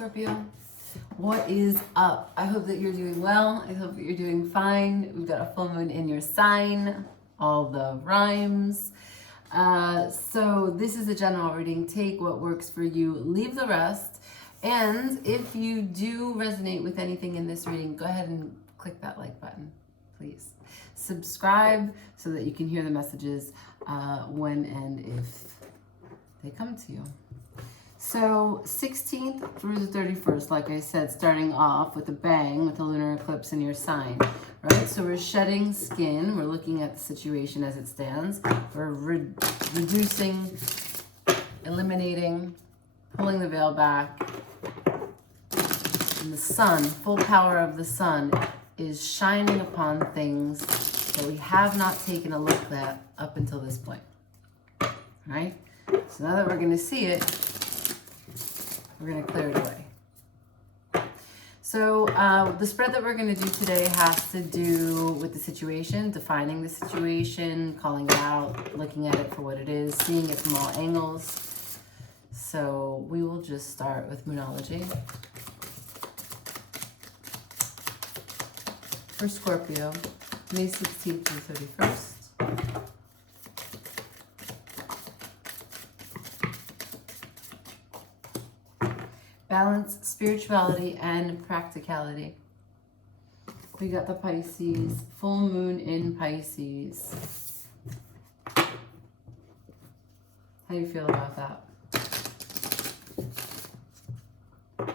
Scorpio. What is up? I hope that you're doing well. I hope that you're doing fine. We've got a full moon in your sign. All the rhymes. So this is a general reading. Take what works for you. Leave the rest. And if you do resonate with anything in this reading, go ahead and click that like button, please. Subscribe so that you can hear the messages when and if they come to you. So 16th through the 31st, like I said, starting off with a bang with the lunar eclipse in your sign, right? So we're shedding skin. We're looking at the situation as it stands. We're reducing, eliminating, pulling the veil back. And the sun, full power of the sun, is shining upon things that we have not taken a look at up until this point, right? So now that we're going to see it, we're going to clear it away. So the spread that we're going to do today has to do with the situation, defining the situation, calling it out, looking at it for what it is, seeing it from all angles. So we will just start with Monology. For Scorpio, May 16th through 31st. Balance, spirituality, and practicality. We got the Pisces, full moon in Pisces. How do you feel about that? I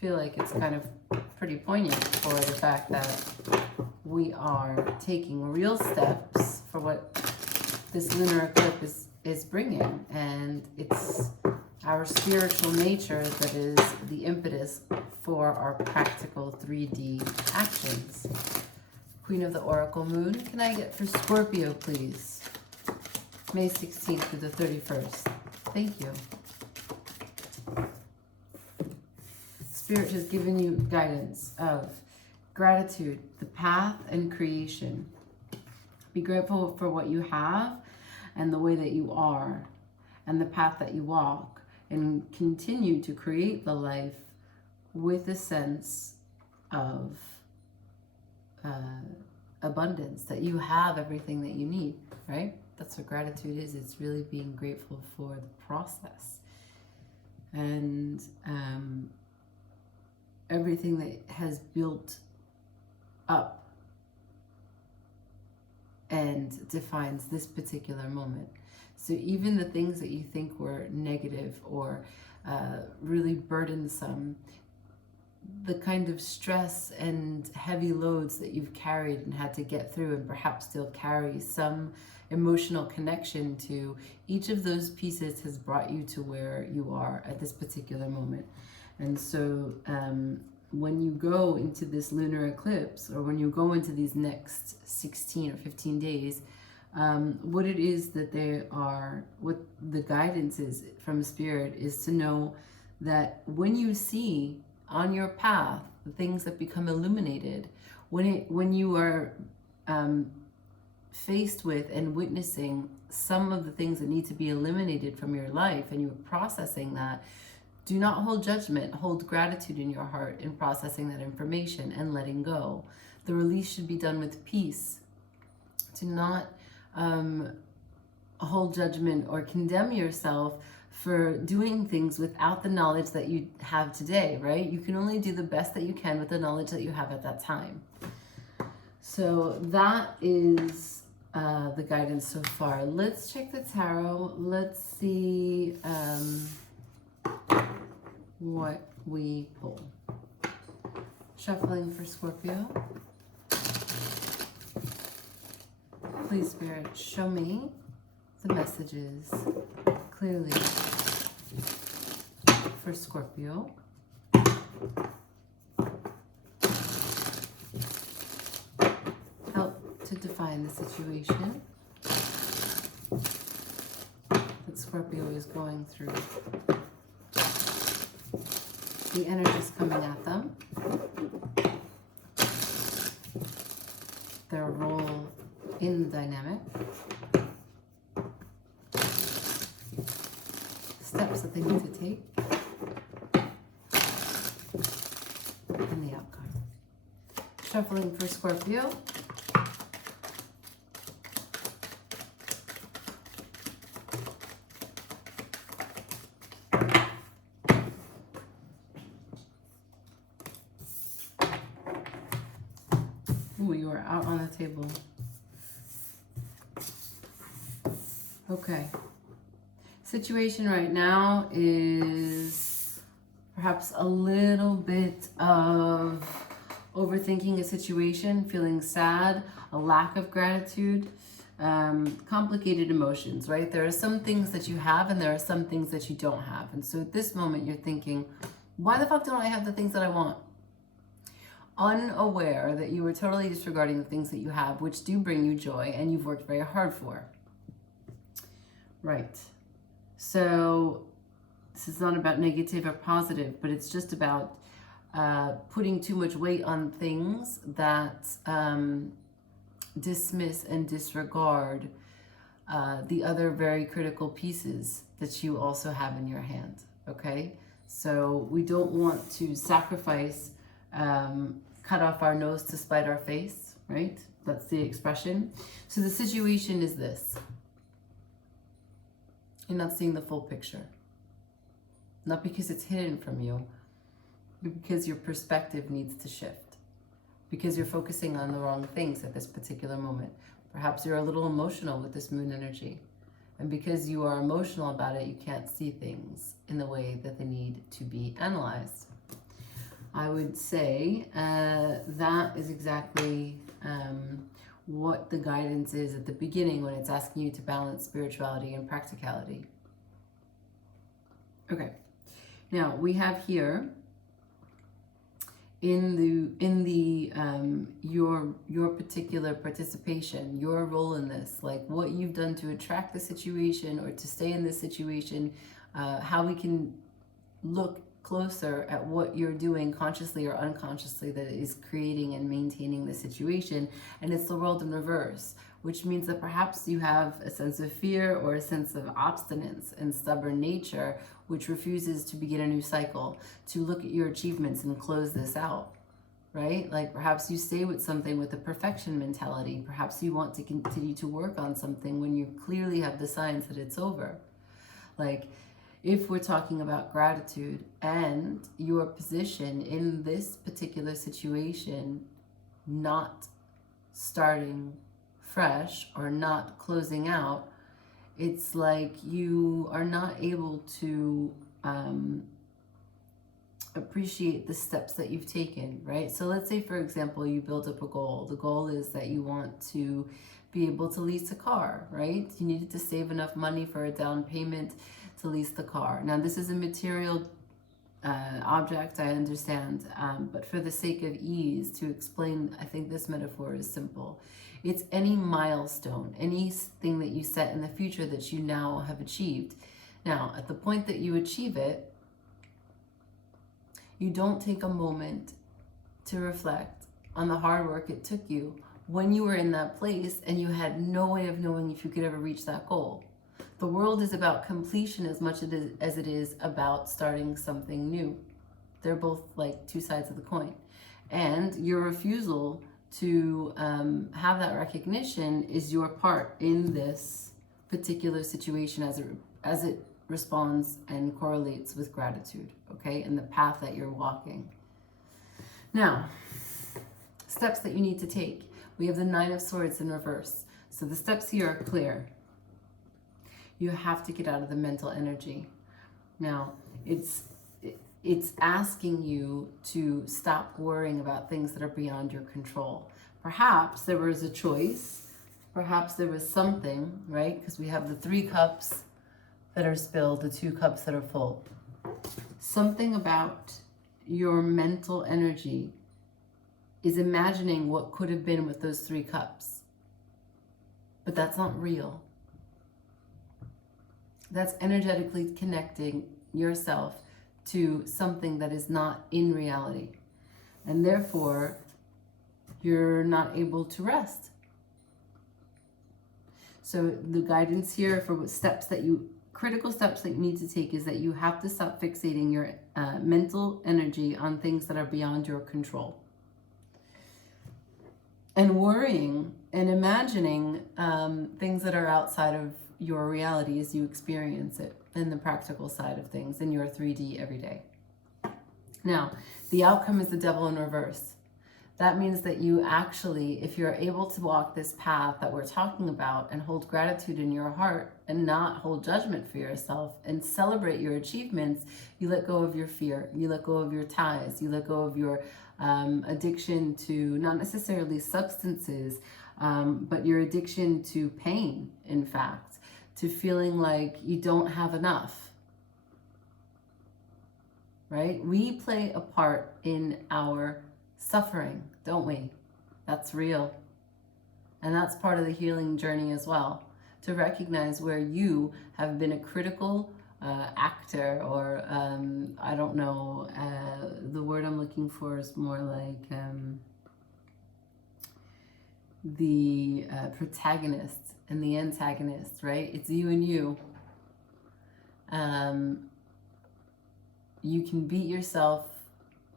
feel like it's kind of pretty poignant for the fact that we are taking real steps for what this lunar eclipse is bringing, and it's our spiritual nature that is the impetus for our practical 3D actions. Queen of the Oracle Moon, can I get for Scorpio, please? May 16th through the 31st. Thank you. Spirit has given you guidance of gratitude, the path, and creation. Be grateful for what you have and the way that you are and the path that you walk, and continue to create the life with a sense of abundance, that you have everything that you need, right? That's what gratitude is. It's really being grateful for the process and everything that has built up and defines this particular moment. So even the things that you think were negative or really burdensome, the kind of stress and heavy loads that you've carried and had to get through and perhaps still carry some emotional connection to, each of those pieces has brought you to where you are at this particular moment. And so when you go into this lunar eclipse, or when you go into these next 16 or 15 days, what it is that they are, what the guidance is from Spirit is to know that when you see on your path the things that become illuminated, when you are faced with and witnessing some of the things that need to be eliminated from your life, and you're processing that, do not hold judgment. Hold gratitude in your heart in processing that information and letting go. The release should be done with peace. Do not hold judgment or condemn yourself for doing things without the knowledge that you have today, right? You can only do the best that you can with the knowledge that you have at that time. So that is the guidance so far. Let's check the tarot. Let's see what we pull. Shuffling for Scorpio. Please, Spirit, show me the messages clearly for Scorpio. Help to define the situation that Scorpio is going through. The energies coming at them. Their role in the dynamic, steps that they need to take, Shuffling for Scorpio. Ooh, you are out on the table. Okay. Situation right now is perhaps a little bit of overthinking a situation, feeling sad, a lack of gratitude, complicated emotions, right? There are some things that you have and there are some things that you don't have. And so at this moment you're thinking, why the fuck don't I have the things that I want? Unaware that you were totally disregarding the things that you have, which do bring you joy and you've worked very hard for. Right. So this is not about negative or positive, but it's just about putting too much weight on things that dismiss and disregard the other very critical pieces that you also have in your hand. Okay? So we don't want to sacrifice, cut off our nose to spite our face, right? That's the expression. So the situation is this. You're not seeing the full picture. Not because it's hidden from you, but because your perspective needs to shift. Because you're focusing on the wrong things at this particular moment. Perhaps you're a little emotional with this moon energy. And because you are emotional about it, you can't see things in the way that they need to be analyzed. I would say that is exactly what the guidance is at the beginning when it's asking you to balance spirituality and practicality. Okay, now we have here in the your particular participation, your role in this, like what you've done to attract the situation or to stay in this situation, how we can look closer at what you're doing consciously or unconsciously that is creating and maintaining the situation. And it's the world in reverse, which means that perhaps you have a sense of fear or a sense of obstinance and stubborn nature which refuses to begin a new cycle, to look at your achievements and close this out, right? Like perhaps you stay with something with a perfection mentality. Perhaps you want to continue to work on something when you clearly have the signs that it's over. Like, if we're talking about gratitude and your position in this particular situation, not starting fresh or not closing out, it's like you are not able to appreciate the steps that you've taken, right? So let's say, for example, you build up a goal. The goal is that you want to be able to lease a car, right? You needed to save enough money for a down payment to lease the car. Now, this is a material object, I understand, but for the sake of ease to explain, I think this metaphor is simple. It's any milestone, anything that you set in the future that you now have achieved. Now, at the point that you achieve it, you don't take a moment to reflect on the hard work it took you when you were in that place and you had no way of knowing if you could ever reach that goal. The world is about completion as much as it is about starting something new. They're both like two sides of the coin. And your refusal to have that recognition is your part in this particular situation as it responds and correlates with gratitude, okay, and the path that you're walking. Now, steps that you need to take. We have the Nine of Swords in reverse. So the steps here are clear. You have to get out of the mental energy. Now, it's asking you to stop worrying about things that are beyond your control. Perhaps there was a choice. Perhaps there was something, right? Because we have the 3 cups that are spilled, the 2 cups that are full. Something about your mental energy is imagining what could have been with those 3 cups. But that's not real. That's energetically connecting yourself to something that is not in reality. And therefore, you're not able to rest. So the guidance here for critical steps that you need to take is that you have to stop fixating your mental energy on things that are beyond your control. and worrying and imagining things that are outside of your reality as you experience it in the practical side of things in your 3D every day. Now, the outcome is the devil in reverse. That means that you actually, if you're able to walk this path that we're talking about and hold gratitude in your heart and not hold judgment for yourself and celebrate your achievements, you let go of your fear, you let go of your ties, you let go of your addiction to not necessarily substances, but your addiction to pain, in fact, to feeling like you don't have enough. Right? We play a part in our suffering, don't we? That's real. And that's part of the healing journey as well, to recognize where you have been a critical actor, or I don't know, the word I'm looking for is more like the protagonist and the antagonist, right? It's you and you. You can beat yourself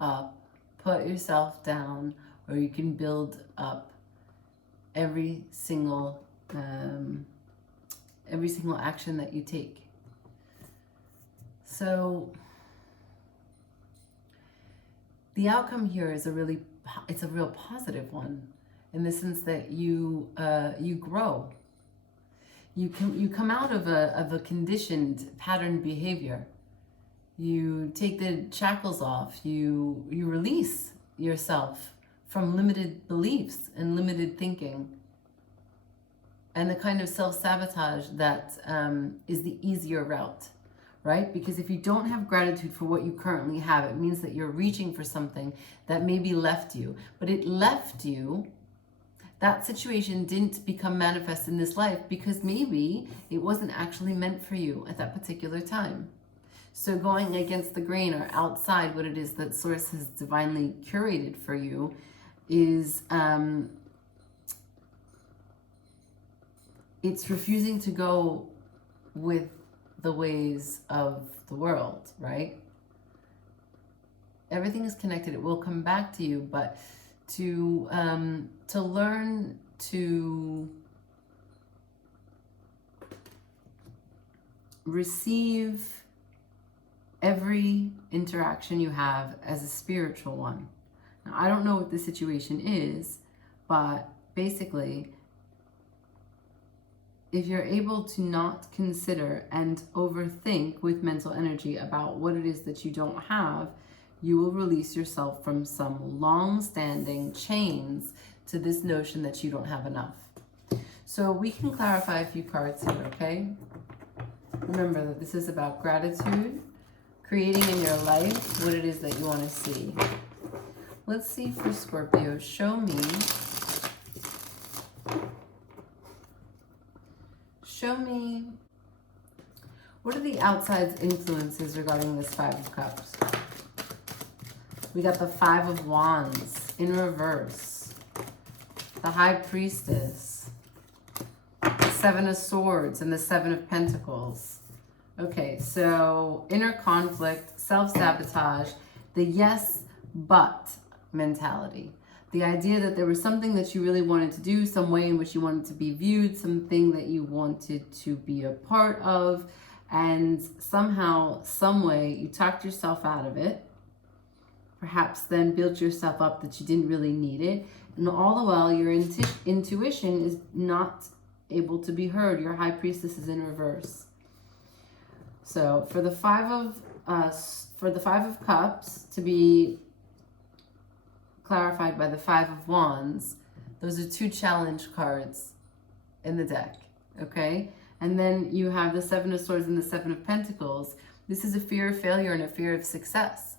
up, put yourself down, or you can build up every single action that you take. So the outcome here is it's a real positive one, in the sense that you grow. You come out of a conditioned patterned behavior. You take the shackles off. You release yourself from limited beliefs and limited thinking, and the kind of self-sabotage that is the easier route, right? Because if you don't have gratitude for what you currently have, it means that you're reaching for something that maybe left you. But it left you, that situation didn't become manifest in this life because maybe it wasn't actually meant for you at that particular time. So going against the grain or outside what it is that Source has divinely curated for you is, it's refusing to go with the ways of the world, right? Everything is connected. It will come back to you, but to learn to receive every interaction you have as a spiritual one. Now, I don't know what the situation is, but basically, if you're able to not consider and overthink with mental energy about what it is that you don't have, you will release yourself from some long-standing chains to this notion that you don't have enough. So we can clarify a few cards here, okay? Remember that this is about gratitude, creating in your life what it is that you want to see. Let's see for Scorpio. Show me what are the outside influences regarding this Five of Cups. We got the Five of Wands in reverse, the High Priestess, the Seven of Swords, and the Seven of Pentacles. Okay, so inner conflict, self-sabotage, the yes, but mentality. The idea that there was something that you really wanted to do, some way in which you wanted to be viewed, something that you wanted to be a part of, and somehow, some way, you talked yourself out of it, perhaps then built yourself up that you didn't really need it, and all the while your intuition is not able to be heard. Your High Priestess is in reverse. So for the Five of Cups to be clarified by the Five of Wands, those are two challenge cards in the deck, okay? And then you have the Seven of Swords and the Seven of Pentacles. This is a fear of failure and a fear of success.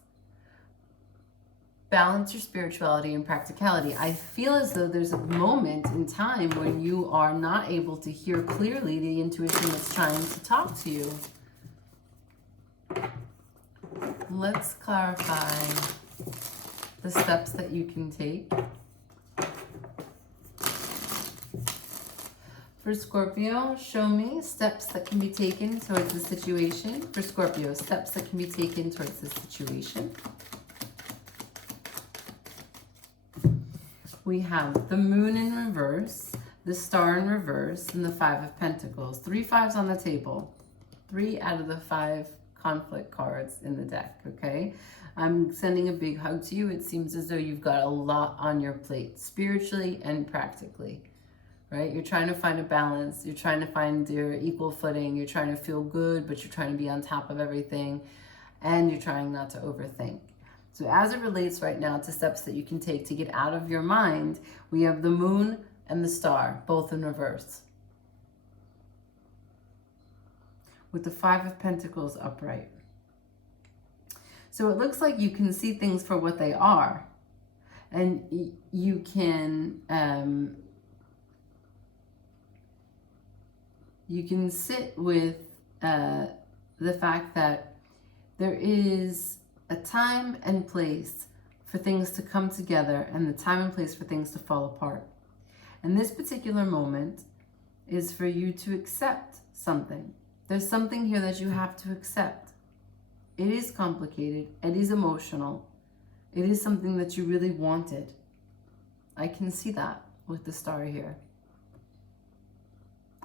Balance your spirituality and practicality. I feel as though there's a moment in time when you are not able to hear clearly the intuition that's trying to talk to you. Let's clarify the steps that you can take. For Scorpio, show me steps that can be taken towards the situation. For Scorpio, steps that can be taken towards the situation. we have the Moon in reverse, the Star in reverse, and the Five of Pentacles. 3 fives on the table. 3 out of the 5 conflict cards in the deck, okay? I'm sending a big hug to you. It seems as though you've got a lot on your plate, spiritually and practically, right? You're trying to find a balance. You're trying to find your equal footing. You're trying to feel good, but you're trying to be on top of everything. And you're trying not to overthink. So as it relates right now to steps that you can take to get out of your mind, we have the Moon and the Star, both in reverse. With the Five of Pentacles upright. So it looks like you can see things for what they are. And you can sit with the fact that there is a time and place for things to come together and the time and place for things to fall apart. And this particular moment is for you to accept something. There's something here that you have to accept. It is complicated. It is emotional. It is something that you really wanted. I can see that with the Star here.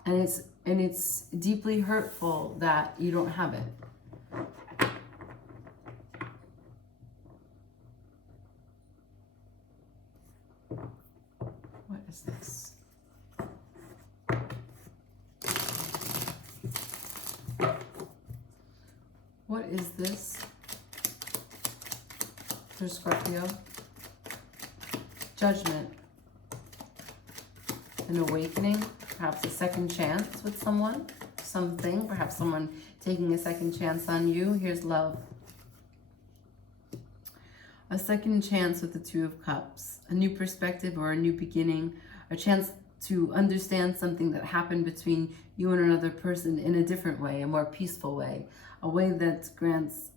And it's deeply hurtful that you don't have it. What is this? What is this for Scorpio? Judgment. An awakening, perhaps a second chance with someone, something, perhaps someone taking a second chance on you. Here's love. A second chance with the Two of Cups, a new perspective or a new beginning, a chance to understand something that happened between you and another person in a different way, a more peaceful way, a way that grants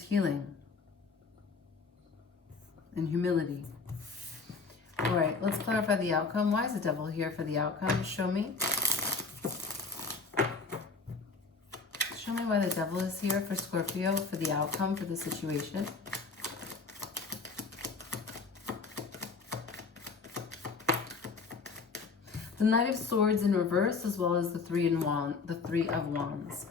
healing and humility. All right, let's clarify the outcome. Why is the Devil here for the outcome? Show me. Show me why the Devil is here for Scorpio, for the outcome, for the situation. The Knight of Swords in reverse, as well as the Three of Wands.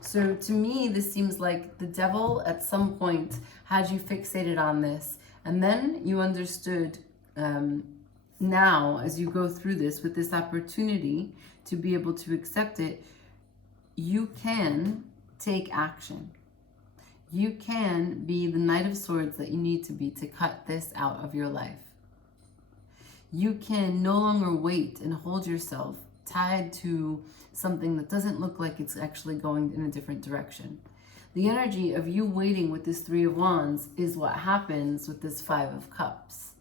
So to me, this seems like the Devil at some point had you fixated on this, and then you understood now, as you go through this, with this opportunity to be able to accept it, you can take action. You can be the Knight of Swords that you need to be to cut this out of your life. You can no longer wait and hold yourself tied to something that doesn't look like it's actually going in a different direction. The energy of you waiting with this Three of Wands is what happens with this Five of Cups,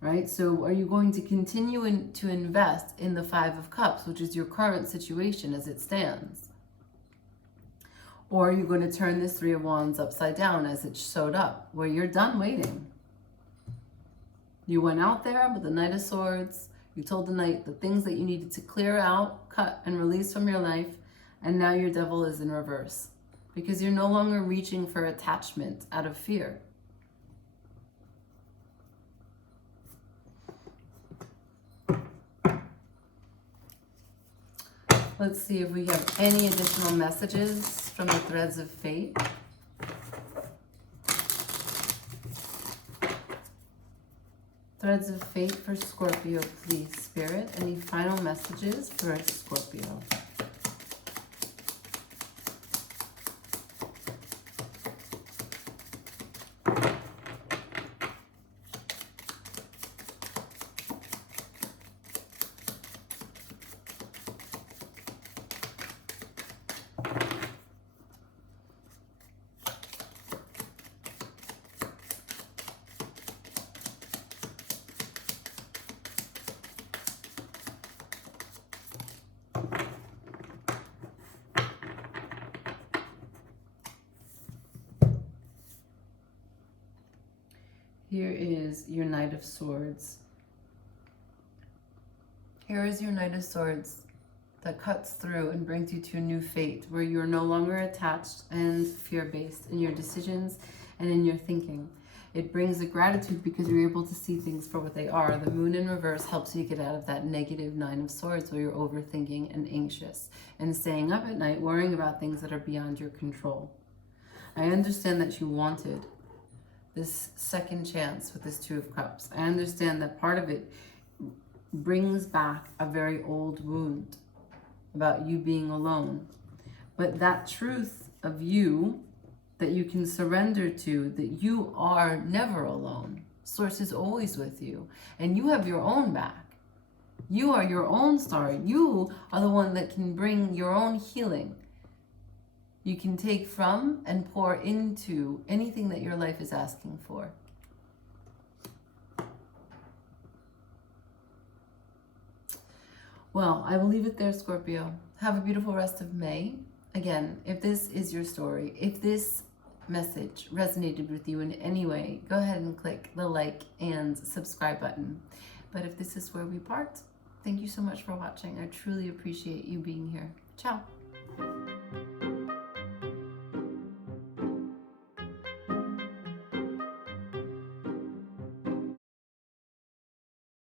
right? So are you going to continue to invest in the Five of Cups, which is your current situation as it stands? Or are you going to turn this Three of Wands upside down as it showed up, where you're done waiting? You went out there with the Knight of Swords. You told the Knight the things that you needed to clear out, cut, and release from your life. And now your Devil is in reverse because you're no longer reaching for attachment out of fear. Let's see if we have any additional messages from the Threads of Fate. Threads of Fate for Scorpio, please, Spirit. Any final messages for Scorpio? Here is your Knight of Swords. Here is your Knight of Swords. that cuts through and brings you to a new fate where you're no longer attached and fear-based in your decisions and in your thinking. It brings a gratitude because you're able to see things for what they are. The moon in reverse helps you get out of that negative 9 of swords where you're overthinking and anxious and staying up at night worrying about things that are beyond your control. I understand that you wanted this second chance with this 2 of Cups. I understand that part of it brings back a very old wound about you being alone. But that truth of you that you can surrender to, that you are never alone. Source is always with you. And you have your own back. You are your own star. You are the one that can bring your own healing. You can take from and pour into anything that your life is asking for. Well, I will leave it there, Scorpio. Have a beautiful rest of May. Again, if this is your story, if this message resonated with you in any way, go ahead and click the like and subscribe button. But if this is where we part, thank you so much for watching. I truly appreciate you being here. Ciao.